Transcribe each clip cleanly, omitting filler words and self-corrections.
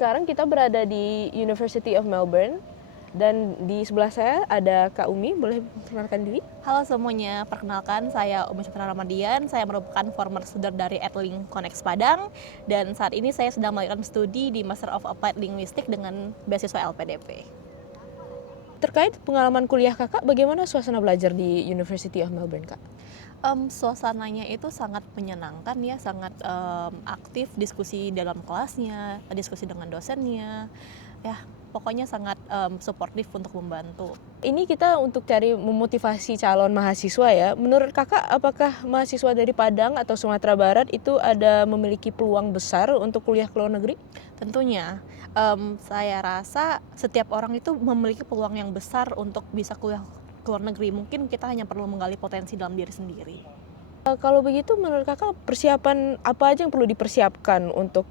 Sekarang kita berada di University of Melbourne dan di sebelah saya ada Kak Umi, boleh perkenalkan diri? Halo semuanya, perkenalkan saya Umi Citra Ramadian. Saya merupakan former student dari Edling Connect Padang dan saat ini saya sedang melakukan studi di Master of Applied Linguistics dengan beasiswa LPDP. Terkait pengalaman kuliah kakak, bagaimana suasana belajar di University of Melbourne, Kak? Suasananya itu sangat menyenangkan ya, sangat aktif diskusi dalam kelasnya, diskusi dengan dosennya, ya pokoknya sangat suportif untuk membantu. Ini kita untuk cari memotivasi calon mahasiswa ya. Menurut kakak, apakah mahasiswa dari Padang atau Sumatera Barat itu ada memiliki peluang besar untuk kuliah ke luar negeri? Tentunya, saya rasa setiap orang itu memiliki peluang yang besar untuk bisa kuliah ke luar negeri. Mungkin kita hanya perlu menggali potensi dalam diri sendiri. Kalau begitu menurut kakak persiapan apa aja yang perlu dipersiapkan untuk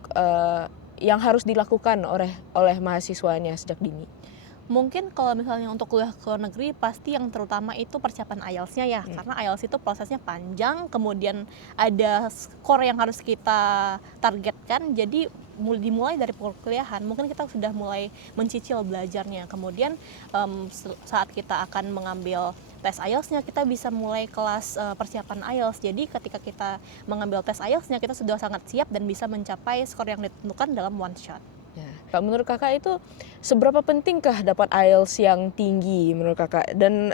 yang harus dilakukan oleh mahasiswanya sejak dini? Mungkin kalau misalnya untuk kuliah ke luar negeri, pasti yang terutama itu persiapan IELTS-nya ya. Karena IELTS itu prosesnya panjang, kemudian ada skor yang harus kita targetkan. Jadi dimulai dari perkuliahan, mungkin kita sudah mulai mencicil belajarnya. Kemudian saat kita akan mengambil tes IELTS-nya, kita bisa mulai kelas persiapan IELTS. Jadi ketika kita mengambil tes IELTS-nya, kita sudah sangat siap dan bisa mencapai skor yang ditentukan dalam one shot. Ya. Menurut kakak itu seberapa pentingkah dapat IELTS yang tinggi menurut kakak? Dan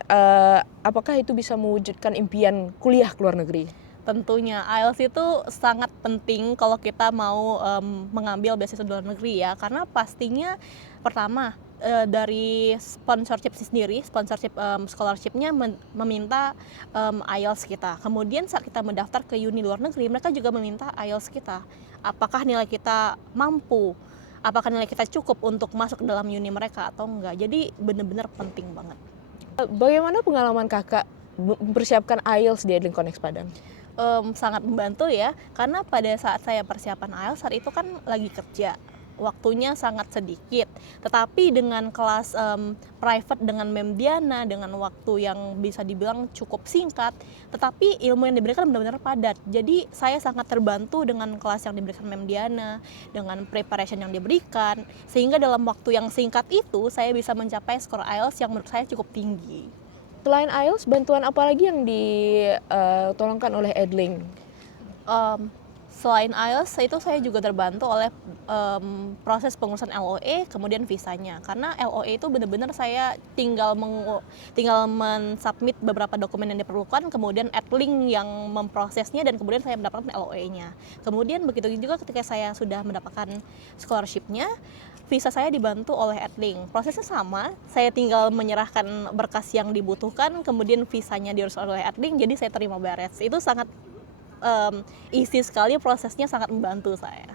apakah itu bisa mewujudkan impian kuliah ke luar negeri? Tentunya IELTS itu sangat penting kalau kita mau mengambil beasiswa di luar negeri ya, karena pastinya pertama dari sponsorship sendiri, sponsorship scholarship-nya meminta IELTS kita. Kemudian saat kita mendaftar ke uni luar negeri, mereka juga meminta IELTS kita. Apakah nilai kita mampu? Apakah nilai kita cukup untuk masuk ke dalam uni mereka atau enggak? Jadi benar-benar penting banget. Bagaimana pengalaman kakak mempersiapkan IELTS di Edling Connect Padang? Sangat membantu ya, karena pada saat saya persiapan IELTS saat itu kan lagi kerja, waktunya sangat sedikit. Tetapi dengan kelas private dengan Mem Diana, dengan waktu yang bisa dibilang cukup singkat, tetapi ilmu yang diberikan benar-benar padat. Jadi saya sangat terbantu dengan kelas yang diberikan Mem Diana, dengan preparation yang diberikan, sehingga dalam waktu yang singkat itu saya bisa mencapai skor IELTS yang menurut saya cukup tinggi. Selain IELTS, bantuan apa lagi yang ditolongkan oleh Edling? Selain IELTS, itu saya juga terbantu oleh proses pengurusan LOE, kemudian visanya. Karena LOE itu benar-benar saya tinggal mensubmit beberapa dokumen yang diperlukan, kemudian Edling yang memprosesnya, dan kemudian saya mendapatkan LOE-nya. Kemudian begitu juga ketika saya sudah mendapatkan scholarship-nya, visa saya dibantu oleh Edling. Prosesnya sama, saya tinggal menyerahkan berkas yang dibutuhkan, kemudian visanya diurus oleh Edling, jadi saya terima beres. Itu sangat easy sekali, prosesnya sangat membantu saya.